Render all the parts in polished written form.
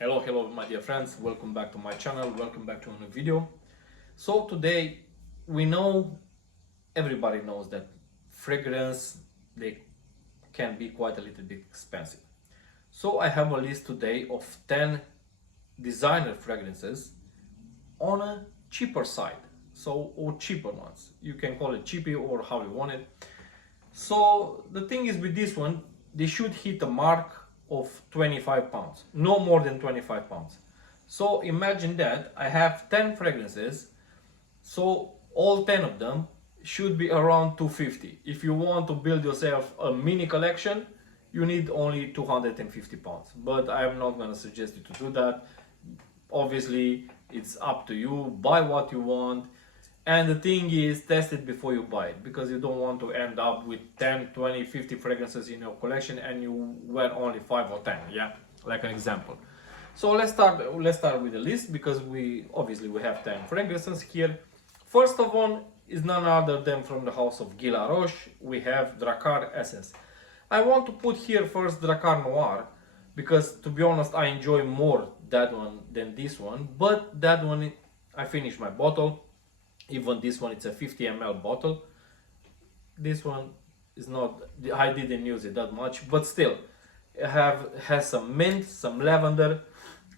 Hello my dear friends, welcome back to my channel, welcome back to a new video. So today we know, everybody knows that fragrance, they can be quite a little bit expensive. So I have a list today of 10 designer fragrances on a cheaper side, or cheaper ones. You can call it cheapy or how you want it. So the thing is with this one, they should hit a mark of 25 pounds, no more than 25 pounds. So imagine that I have 10 fragrances, so all 10 of them should be around 250. If you want to build yourself a mini collection, you need only 250 pounds. But I'm not gonna suggest you to do that. Obviously, it's up to you, buy what you want. And the thing is, test it before you buy it, because you don't want to end up with 10, 20, 50 fragrances in your collection and you wear only 5 or 10, yeah? Like an example. So let's start with the list, because we have 10 fragrances here. First of all is none other than from the house of Guy Laroche. We have Drakkar Essence. I want to put here first Drakkar Noir, because to be honest I enjoy more that one than this one, but that one I finished my bottle. Even this one, it's a 50 ml bottle. This one is not, I didn't use it that much, but still it has some mint, some lavender,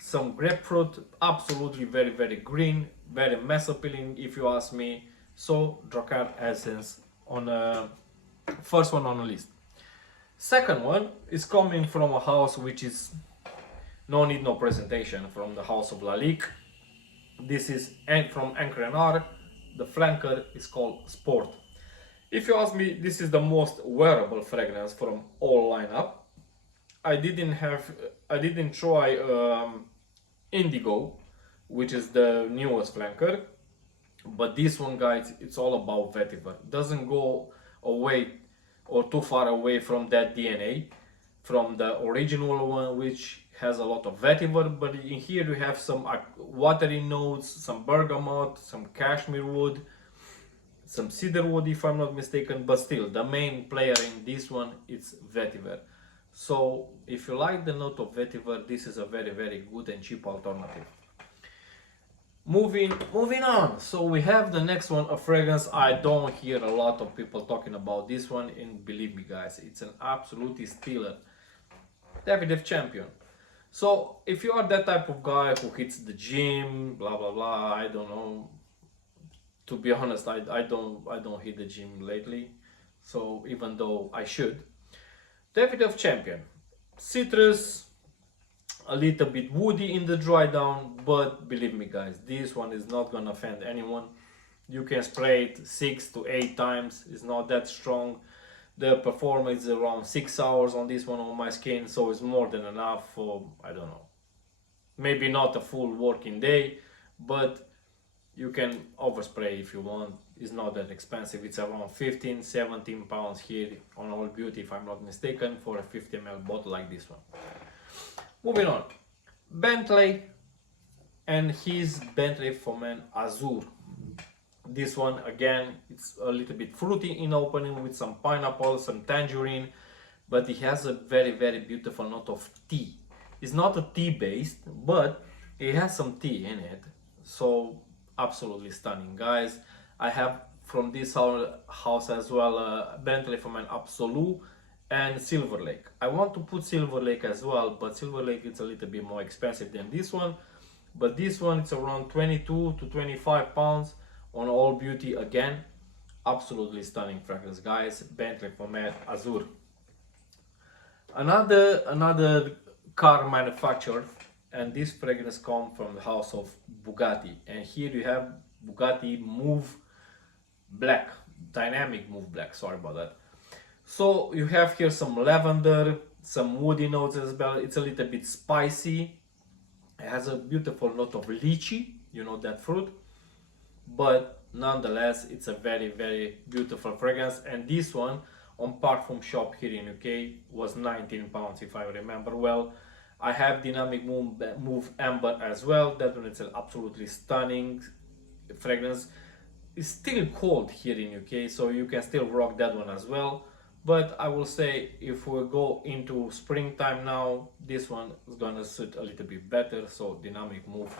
some grapefruit, absolutely very green, very mass appealing if you ask me. So Drakkar Essence on a first one on the list. Second one is coming from a house which is no presentation, from the house of Lalique. This is from Encrenar. The flanker is called Sport. If you ask me, this is the most wearable fragrance from all lineup. I didn't try Indigo, which is the newest flanker, but this one, guys, it's all about vetiver. Doesn't go away or too far away from that DNA, from the original one, which has a lot of vetiver, but in here you have some watery notes, some bergamot, some cashmere wood, some cedar wood if I'm not mistaken, but still the main player in this one is vetiver. So if you like the note of vetiver, this is a very good and cheap alternative. Moving on, so we have the next one, a fragrance I don't hear a lot of people talking about this one, and believe me guys, it's an absolutely stealer. Davidoff Champion. So if you are that type of guy who hits the gym, blah blah blah, I don't know. To be honest, I don't hit the gym lately, so even though I should. Davidoff Champion. Citrus, a little bit woody in the dry down, but believe me guys, this one is not gonna offend anyone. You can spray it 6 to 8 times, it's not that strong. The performance is around 6 hours on this one on my skin, so it's more than enough for, I don't know, maybe not a full working day, but you can overspray if you want. It's not that expensive. It's around 15-17 pounds here on All Beauty if I'm not mistaken, for a 50 ml bottle like this one. Moving on, Bentley and his Bentley for Men Azur. This one again, it's a little bit fruity in opening with some pineapple, some tangerine, but it has a very beautiful note of tea. It's not a tea based, but it has some tea in it, so absolutely stunning guys. I have from this house as well Bentley for Men Absolute and Silver Lake. I want to put Silver Lake as well, but Silver Lake is a little bit more expensive than this one, but this one it's around 22 to 25 pounds on All Beauty. Again, absolutely stunning fragrance guys. Bentley for Men Azur. Another car manufacturer, and this fragrance comes from the house of Bugatti, and here you have Bugatti Move Black, Dynamic Move Black, sorry about that. So you have here some lavender, some woody notes as well. It's a little bit spicy. It has a beautiful note of lychee, you know that fruit, but nonetheless it's a very beautiful fragrance. And this one on Parfum Shop here in UK was 19 pounds if I remember well. I have Dynamic Move Amber as well. That one is an absolutely stunning fragrance. It's still cold here in UK, so you can still rock that one as well, But I will say if we go into springtime now, this one is gonna suit a little bit better. So Dynamic Move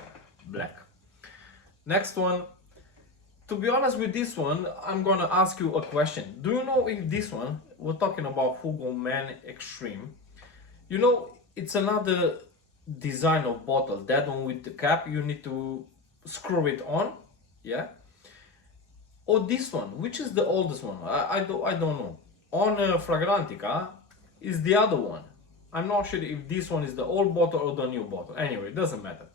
Black. Next one. To be honest with this one, I'm gonna ask you a question. Do you know if this one, we're talking about Hugo Man Extreme, you know, it's another design of bottle. That one with the cap, you need to screw it on, yeah? Or this one, which is the oldest one? I don't know. On Fragrantica is the other one. I'm not sure if this one is the old bottle or the new bottle. Anyway, it doesn't matter.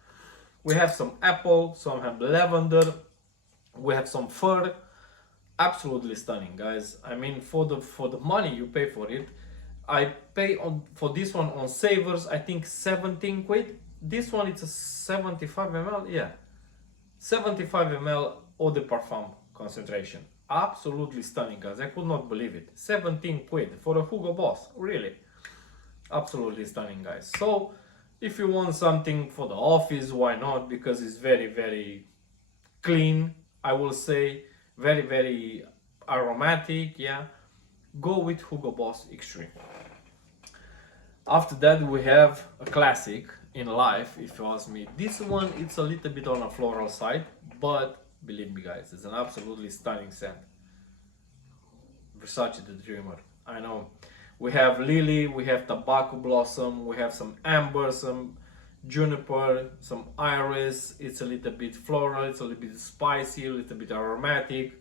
We have some apple, some have lavender, we have some fur. Absolutely stunning, guys. I mean, for the money you pay for it, I pay on for this one on Savers, I think 17 quid. This one it's a 75 ml, yeah, 75 ml eau de parfum concentration. Absolutely stunning, guys. I could not believe it. 17 quid for a Hugo Boss, really. Absolutely stunning, guys. So if you want something for the office, why not? Because it's very, very clean, I will say, very, very aromatic, yeah. Go with Hugo Boss Extreme. After that we have a classic in life, if you ask me. This one, it's a little bit on a floral side, but believe me, guys, it's an absolutely stunning scent. Versace the Dreamer. I know. We have lily, we have tobacco blossom, we have some amber, some juniper, some iris. It's a little bit floral, it's a little bit spicy, a little bit aromatic.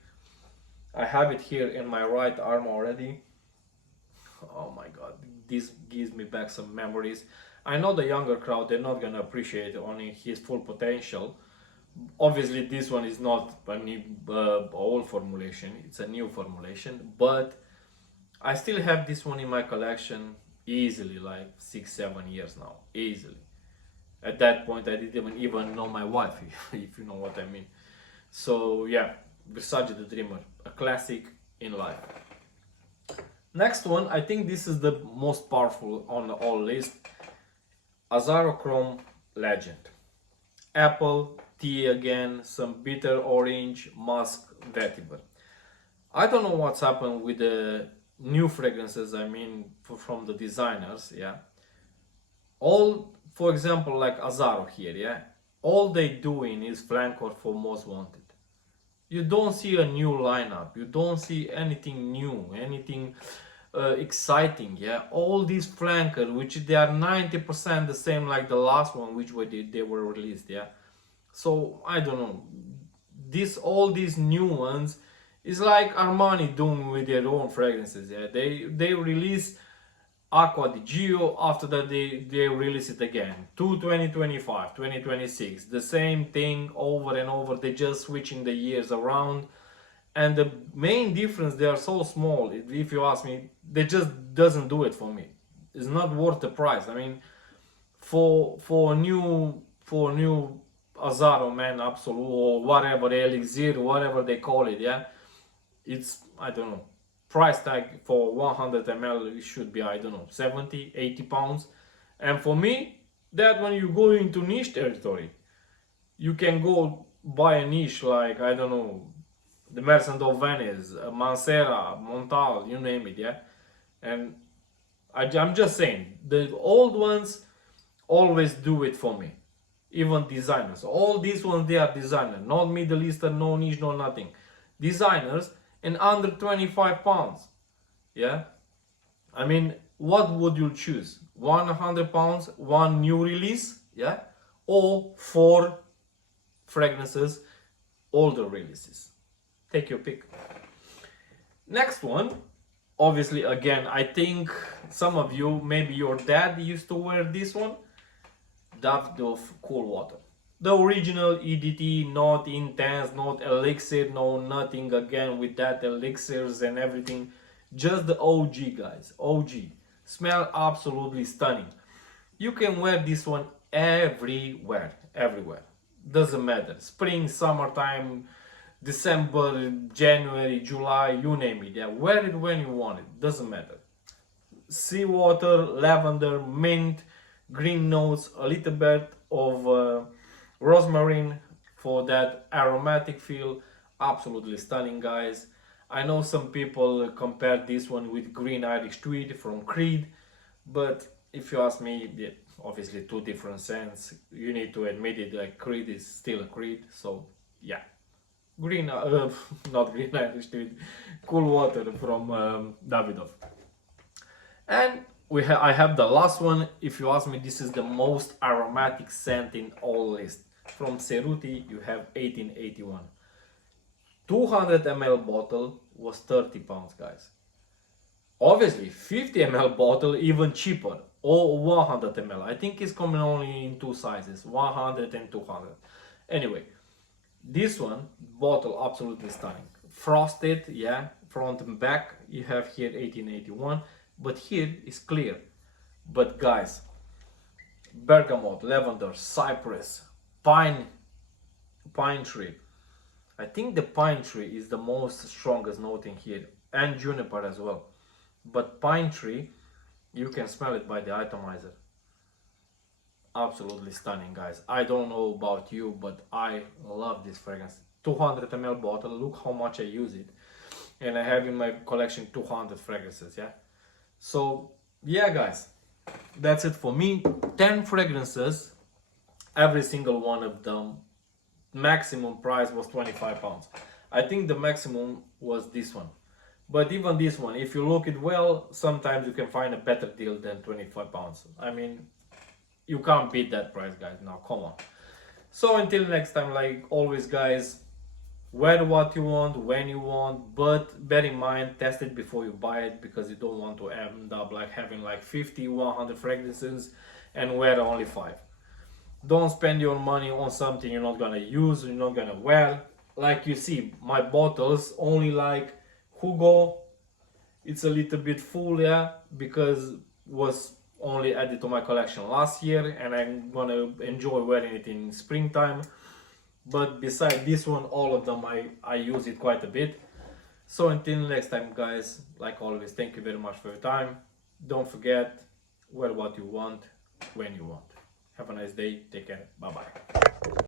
I have it here in my right arm already. Oh my god, this gives me back some memories. I know the younger crowd, they're not gonna appreciate only his full potential. Obviously this one is not a new old formulation, it's a new formulation, but I still have this one in my collection easily, like 6-7 years now, easily. At that point I didn't even know my wife, if you know what I mean. So yeah, Versace the Dreamer, a classic in life. Next one, I think this is the most powerful on the whole list. Azarochrome Legend. Apple, tea again, some bitter orange, musk, vetiver. I don't know what's happened with the new fragrances, I mean, from the designers, yeah. All, for example, like Azaro here, yeah. All they doing is flankor for Most Wanted. You don't see a new lineup, you don't see anything new, anything exciting, yeah. All these flankers, which they are 90% the same like the last one, which they were released, yeah. So I don't know, all these new ones is like Armani doing with their own fragrances, yeah. They release Acqua di Gio, after that they release it again, 2025, 2026, the same thing over and over. They just switching the years around, and the main difference, they are so small, if you ask me. They just doesn't do it for me. It's not worth the price. I mean, for a new Azaro Man Absolute or whatever, Elixir, whatever they call it, yeah, it's, I don't know, price tag for 100 ml, it should be, I don't know, 70-80 pounds. And for me, that when you go into niche territory, you can go buy a niche like, I don't know, the Merchant of Venice, Mancera, Montal, you name it, yeah. And I'm just saying, the old ones always do it for me. Even designers, all these ones, they are designers, not Middle Eastern, no niche, no nothing. Designers, and under 25 pounds, yeah. I mean, what would you choose? 100 pounds, one new release, yeah, or 4 fragrances, older releases? Take your pick. Next one, obviously, again, I think some of you, maybe your dad used to wear this one, Dove Cool Water. The original EDT, not intense, not elixir, no nothing again with that elixirs and everything. Just the OG, guys, OG. Smell absolutely stunning. You can wear this one everywhere, everywhere. Doesn't matter. Spring, summertime, December, January, July, you name it. Yeah, wear it when you want it. Doesn't matter. Seawater, lavender, mint, green notes, a little bit of rosemary for that aromatic feel. Absolutely stunning, guys. I know some people compare this one with Green Irish Tweed from Creed, but if you ask me, obviously two different scents. You need to admit it, like Creed is still a Creed, so yeah. Green, not Green Irish Tweed, Cool Water from Davidoff. And I have the last one. If you ask me, this is the most aromatic scent in all list. From Ceruti, you have 1881. 200 ml bottle was 30 pounds, guys. Obviously, 50 ml bottle even cheaper, or 100 ml. I think it's coming only in two sizes, 100 and 200. Anyway, this one bottle absolutely stunning. Frosted, yeah, front and back. You have here 1881, but here is clear. But guys, bergamot, lavender, cypress, pine tree. I think the pine tree is the most strongest note in here, and juniper as well. But pine tree, you can smell it by the atomizer. Absolutely stunning, guys. I don't know about you, but I love this fragrance. 200 ml bottle, look how much I use it. And I have in my collection 200 fragrances, yeah. So yeah, guys, that's it for me. 10 fragrances, every single one of them, maximum price was 25 pounds. I think the maximum was this one, but even this one, if you look it well, sometimes you can find a better deal than 25 pounds. I mean, you can't beat that price, guys. Now come on. So until next time, like always, guys, wear what you want when you want, but bear in mind, test it before you buy it, because you don't want to end up like having like 50, 100 fragrances and wear only 5. Don't spend your money on something you're not gonna use, you're not gonna wear. Like you see, my bottles only like Hugo. It's a little bit full, yeah, because was only added to my collection last year, and I'm gonna enjoy wearing it in springtime. But beside this one, all of them I use it quite a bit. So until next time, guys, like always, thank you very much for your time. Don't forget, wear what you want when you want. Have a nice day. Take care. Bye bye.